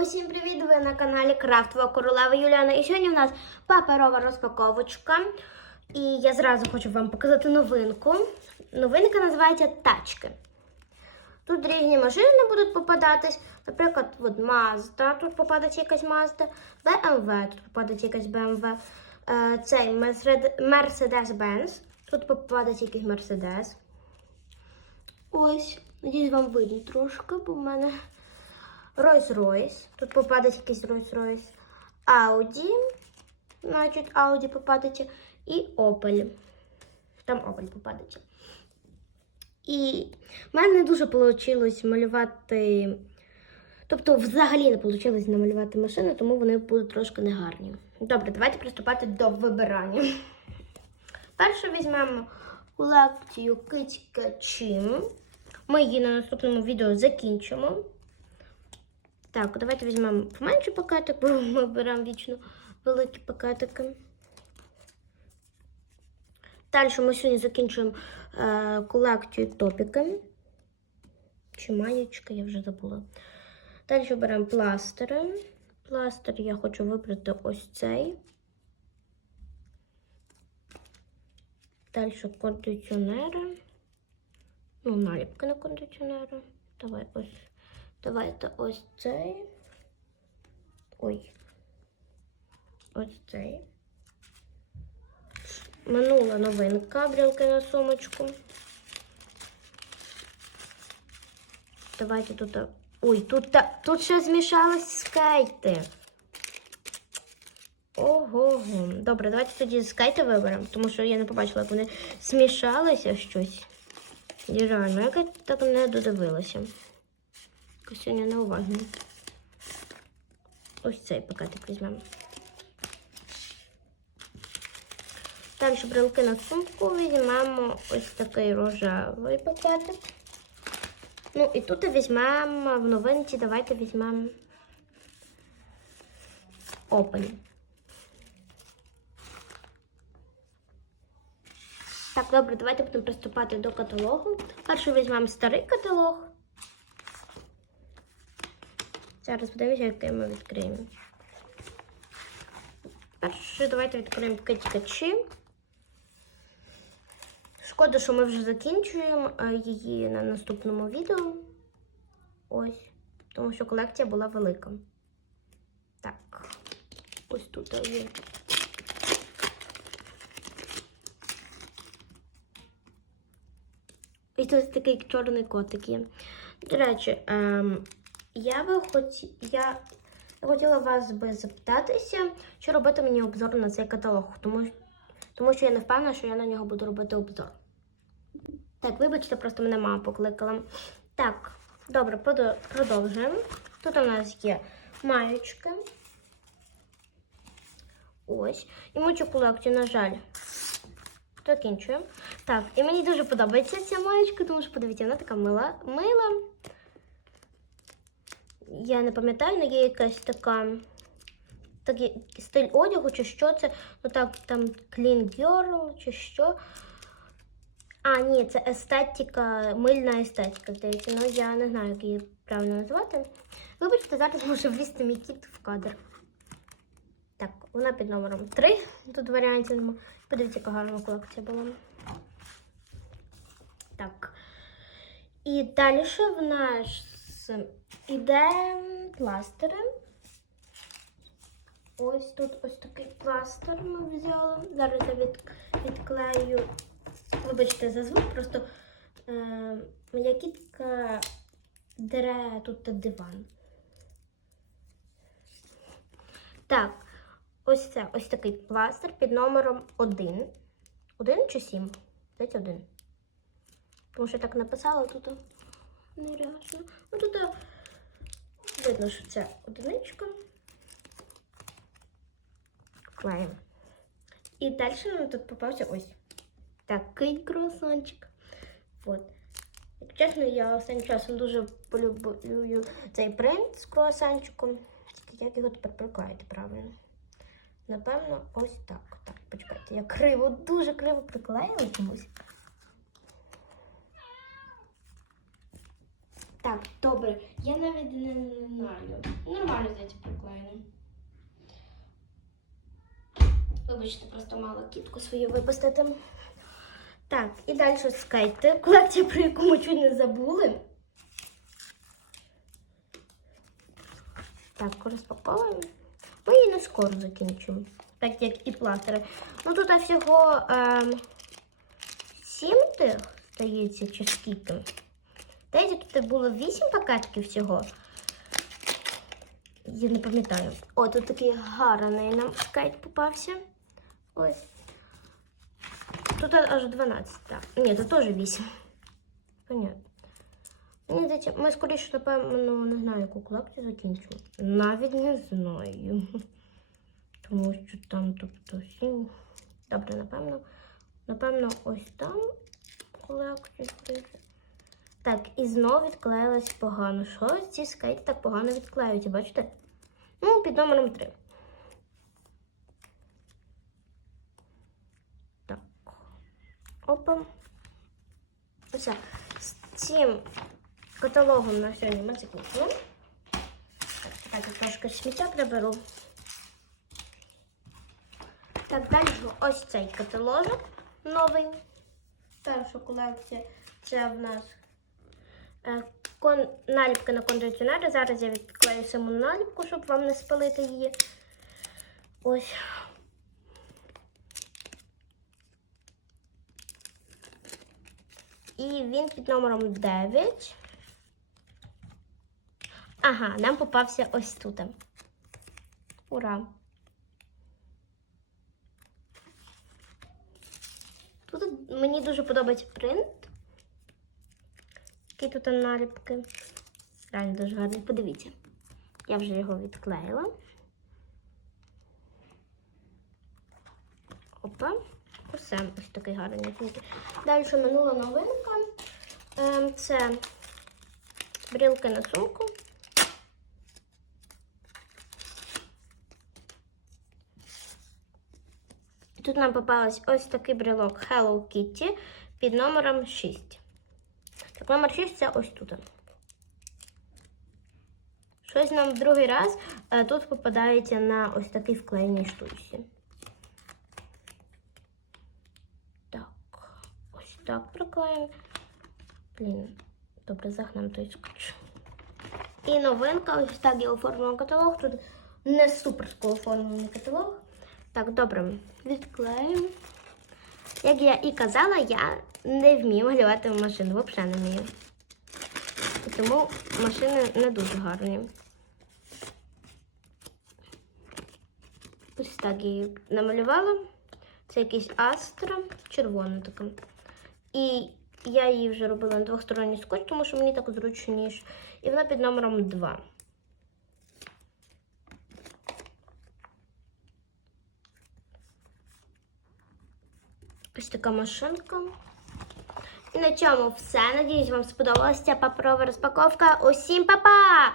Усім привіт! Ви на каналі Крафтова Королева Юліана. І сьогодні у нас паперова розпаковочка. І я зразу хочу вам показати новинку. Новинка називається тачки. Тут різні машини будуть попадатись. Наприклад, от Mazda, тут попадеться якась Mazda, BMW, тут попадеться якась BMW. Е, Цей Mercedes-Benz. Тут попадеться якийсь Mercedes. Ось, надіюсь, вам видно трошки, бо в мене Rolls-Royce. Тут попадеться якийсь Rolls-Royce. Audi. Значить, Audi попадеться. І Opel. Там Opel попадеться. І в мене не дуже вийшло малювати. Тобто, взагалі не вийшло намалювати машини, тому вони будуть трошки негарні. Добре, давайте приступати до вибирання. Перше візьмемо колекцію Кицька Чим. Ми її на наступному відео закінчимо. Так, давайте візьмемо поменший пакетик, бо ми беремо вічно великі пакетики. Далі ми сьогодні закінчуємо е, колекцію топіки. Чи маєчка, я вже забула. Далі беремо пластири. Пластир я хочу вибрати ось цей. Далі кондиціонери. Ну, наліпки на кондиціонери. Давай ось. Давайте ось цей. Ой. Ось цей. Минула новинка, брілки на сумочку. Давайте тут. Ой, тут тут ще змішались скейти. Ого. Добре, давайте тоді скейти виберемо, тому що я не побачила, як вони змішалися щось. І реально, я так не додивилася. Сьогодні неуважно. Ось цей пакетик візьмемо. Далі брелки на сумку візьмемо ось такий рожевий пакетик. Ну і тут візьмемо в новинці, давайте візьмемо Open. Так, добре, давайте будемо приступати до каталогу. Перше візьмемо старий каталог. Зараз подивимося, який ми відкриємо. Перше, давайте відкриємо качкачі. Шкода, що ми вже закінчуємо її на наступному відео. Ось. Тому що колекція була велика. Так, ось тут є. І тут такий чорний котик є. До речі, ем, я би хоч... я хотіла вас би запитатися, чи робити мені обзор на цей каталог, тому, тому що я не впевнена, що я на нього буду робити обзор. Так, вибачте, просто мене мама покликала. Так, добре, продовжуємо. Тут у нас є маєчки. Ось. І цю колекцію, на жаль, закінчуємо. Так, і мені дуже подобається ця маєчка, тому що, подивіться, вона така мила. мила. Я не пам'ятаю, але є якась така такий стиль одягу, чи що це. Ну так, там Clean Girl, чи що. А, ні, це естетика, мильна естетика, здається. Ну, я не знаю, як її правильно назвати. Вибачте, зараз може влізти мій кіт в кадр. Так, вона під номером 3. Тут варіантів немає. Подивіться, яка гарна колекція була. Так. І далі в нас іде пластири. Ось тут ось такий пластир ми взяли. Зараз я від, відклею. Вибачте, за звук, просто е, моя кітка дере тут диван. Так, ось це ось такий пластир під номером 1. 1 чи 7? Дайте 1. Тому що я так написала тут нерясно. Ну тут видно, що це одиничка. Клеїмо. І далі нам тут попався ось такий круасанчик. От. Як чесно, я останнім часом дуже полюблю цей принт з круасанчиком. Тільки як його тепер приклеїти правильно? Напевно, ось так. Так, почекайте, я криво, дуже криво приклеїла чомусь. Так, добре. Я навіть не знаю. Нормально, здається, приклеєно. Вибачте, просто мало кітку свою випустити. Так, і далі скейти. Колекція, про яку ми чуть не забули. Так, розпаковуємо. Ми її не скоро закінчимо. Так як і пластери. Ну тут всього ем, сім тих, здається, чи скільки. Тут було вісім пакетків всього. Я не пам'ятаю. О, тут такий гарний нам скейт попався. Ось. Тут аж 12, так. Ні, тут теж 8. Понятно. Ми скоріше, напевно, не знаю, яку колекцію закінчимо. Навіть не знаю. Тому що там, тобто, всі. Добре, напевно. Напевно, ось там колекцію. Так, і знову відклеїлась погано. Що ці скейти так погано відклеюються, бачите? Ну, під номером 3. Так. Опа. Все. З цим каталогом на сьогодні ми закінчили. Так, я трошки сміття приберу. Так, далі ось цей каталожок новий. Перша колекція це в нас кон... наліпка на кондиціонери. Зараз я відклею саму наліпку, щоб вам не спалити її. Ось. І він під номером 9. Ага, нам попався ось тут. Ура! Тут мені дуже подобається принт. Які тут наліпки. Реально дуже гарний. Подивіться. Я вже його відклеїла. Опа. Усе ось такий гарний. Далі минула новинка. Ем, Це брілки на сумку. І Тут нам попалась ось такий брелок Hello Kitty під номером 6. Так, номер 6 це ось тут. Щось нам в другий раз е, тут попадається на ось такій вклеєній штучці. Так, ось так приклеїмо. Блін, добре, загнемо той скотч. І новинка, ось так я оформила каталог. Тут не суперсько оформлений каталог. Так, добре, відклеїмо. Як я і казала, я не вмію малювати машину, взагалі не вмію. Тому машини не дуже гарні. Ось так її намалювала. Це якийсь астра, червона така. І я її вже робила на двосторонній скотч, тому що мені так зручніше. І вона під номером 2. Ось така машинка. І на цьому все. Надіюсь, вам сподобалася ця паперова розпаковка. Усім па-па!